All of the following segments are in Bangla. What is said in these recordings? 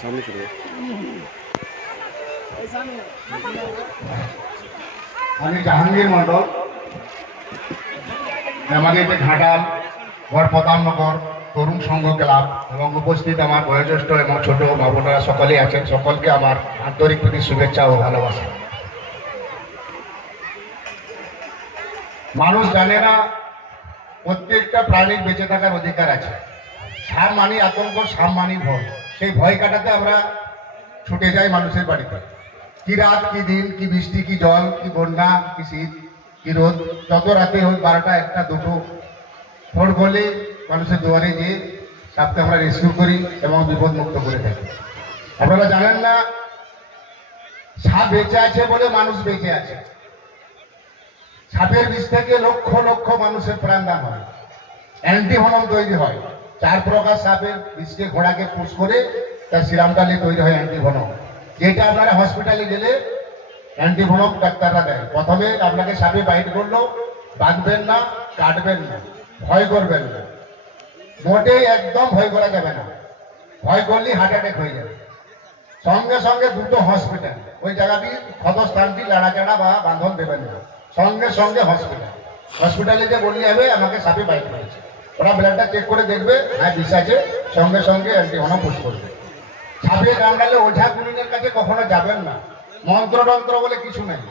সামনে শুরু আমি জাহাঙ্গীর মন্ডল যে ঘাটাল গড় প্রতাপনগর তরুণ সংঘ ক্লাব এবং উপস্থিত আমার বয়োজ্যেষ্ঠ এবং ছোট মা বোনেরা সকলেই আছেন। সকলকে আমার আন্তরিক প্রতি, শুভেচ্ছা ও ভালোবাসা। মানুষ জানে না, প্রত্যেকটা প্রাণীর বেঁচে থাকার অধিকার আছে। সার মানি আতঙ্ক সার মানি ভয়। সেই ভয় কাটাতে আমরা ছুটে যাই মানুষের বাড়িতে। কি রাত, কি দিন, কি বৃষ্টি, কি জল, কি বন্যা, কি শীত, কি রোদ, যত রাতে হোক বারোটা, একটা, দুটো ফোন করলে মানুষের দুয়ারে গিয়ে সাপকে আমরা রেস্কিউ করি এবং বিপদ মুক্ত করে থাকি। আপনারা জানেন না, সাপ বেঁচে আছে বলে মানুষ বেঁচে আছে। সাপের বিষ থেকে লক্ষ লক্ষ মানুষের প্রাণ প্রাণদান হয়। অ্যান্টিহনম তৈরি হয়। চার প্রকার সাপের বিষকে ঘোড়াকে পুষ করে তার সিরামটালি তৈরি হয় অ্যান্টিভনম যেটা আপনারা হসপিটালে গেলে অ্যান্টিভনম ডাক্তাররা দেয়। প্রথমে আপনাকে সাপে বাইট করল, বাঁধবেন না, কাটবেন না, ভয় করবেন না। মোটেই একদম ভয় করা যাবে না। ভয় করলেই হার্ট অ্যাটাক হয়ে যাবে। সঙ্গে সঙ্গে দুটো হসপিটাল ওই জায়গাটি ক্ষতস্থানটি লাড়াচাড়া বা বাঁধন দেবেন না। সঙ্গে সঙ্গে হসপিটাল হসপিটালে যে বললে হবে, আমাকে সাপে বাইক করেছে। ওরা ব্লাডটা চেক করে দেখবে হ্যাঁ বিষ আছে, সঙ্গে সঙ্গে অ্যান্টিভনম পুশ করবে। সাপে কামড়ালে ওঝা গুলিনের কাছে কখনো যাবেন না। মন্ত্র টন্ত্র বলে কিছু নেই।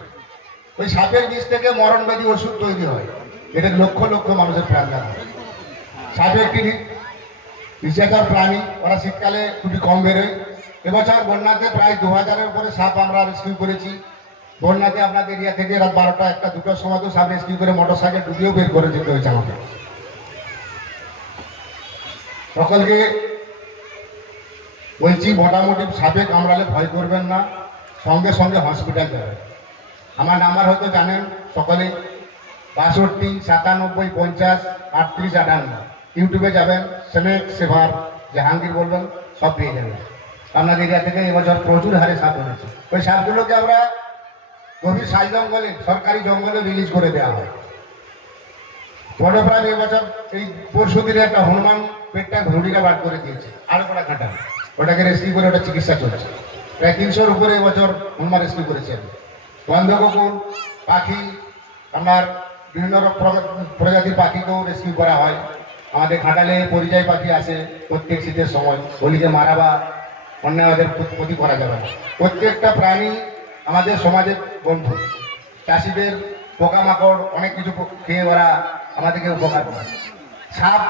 ওই সাপের বিষ থেকে মরণব্যাধি ওষুধ তৈরি হয়। এটা লক্ষ লক্ষ মানুষের প্রাণ হয়। সাপে একটি বিষাকার প্রাণী, ওরা শীতকালে খুবই কম বেরোয়। এবছর বন্যাতে প্রায় দু হাজারের উপরে সাপ আমরা রেস্কিউ করেছি। বন্যাতে আপনাদের এরিয়া থেকে রাত বারোটা একটা দুটোর সময় তো সাপ রেস্কিউ করে মোটর সাইকেল ডুবিয়েও বের করে যেতে হয়েছে আমাকে। সকলকে বলছি, মোটামুটি সাপে কামড়ালে ভয় করবেন না, সঙ্গে সঙ্গে হসপিটাল যাবেন। আমার নাম্বার হয়তো জানেন, সকলে বাষট্টি, সাতানব্বই, পঞ্চাশ, আটত্রিশ, আটান্ন। ইউটিউবে যাবেন সেনেক সেভার জাহাঙ্গীর বলবেন, সব পেয়ে যাবেন। আপনাদের এরিয়া থেকে এবছর প্রচুর হারে সাপ হয়েছে ওই সাপগুলোকে আমরা গভীর সাই জঙ্গলে সরকারি জঙ্গলে রিলিজ করে দেওয়া হয়। বড়প্রাণ এবছর এই পরশু দিনে একটা হনুমান পেটটা ঘুড়িটা বার করে দিয়েছে। আরও কটা কাটা ওটাকে রেস্কিউ করে ওটা চিকিৎসা চলছে। প্রায় তিনশোর উপরে এবছর হনুমান রেস্কিউ করেছেন গন্ধকুকুর পাখি, আপনার বিভিন্ন প্রজাতির পাখিকেও রেস্কিউ করা হয়। আমাদের ঘাটালে পরিযায়ী পাখি আসে প্রত্যেক শীতের সময়। বলিকে মারা বা অন্যায় ওদের ক্ষতি করা যাবে না। প্রত্যেকটা প্রাণী আমাদের সমাজের বন্ধু। চাষিদের পোকামাকড়, অনেক কিছু খেয়ে ওরা আমাদেরকে উপকার করে। সাপ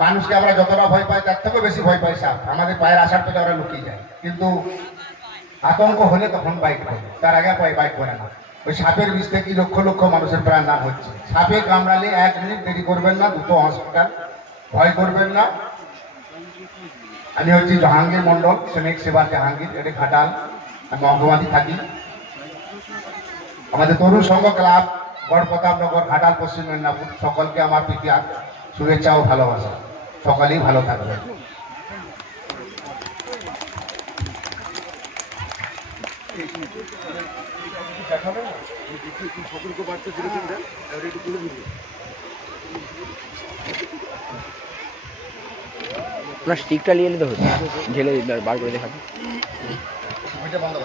মানুষকে আমরা যতটা ভয় পাই, তার থেকেও বেশি ভয় পাই সাপ। আমাদের পায়ের আসার থেকে আমরা লুকিয়ে যায় কিন্তু আতঙ্ক হলে তখন বাইক করে। তার আগে পায়ে বাইক করে না। ওই সাপের বিষ থেকে লক্ষ লক্ষ মানুষের প্রাণ নাম হচ্ছে। সাপে কামড়ালে এক মিনিট দেরি করবেন না দুটো হসপিটাল ভয় করবেন না। আমি হচ্ছি জাহাঙ্গীর মন্ডল শ্রমিক সেবা জাহাঙ্গীর, এটা ঘাটাল। আমি অঙ্গবাদী থাকি। আমাদের তরুণ সংঘ ক্লাব গড় প্রতাপনগর ঘাটাল, পশ্চিম মেদিনীপুর। সকলকে আমার প্রীতি শুভেচ্ছা ও ভালোবাসা। সকালেই ভালো থাকবে আপনার স্টিকটা নিয়ে এলে তো হতো ঢেলে বার করে দেখাবো। ওইটা বন্ধ।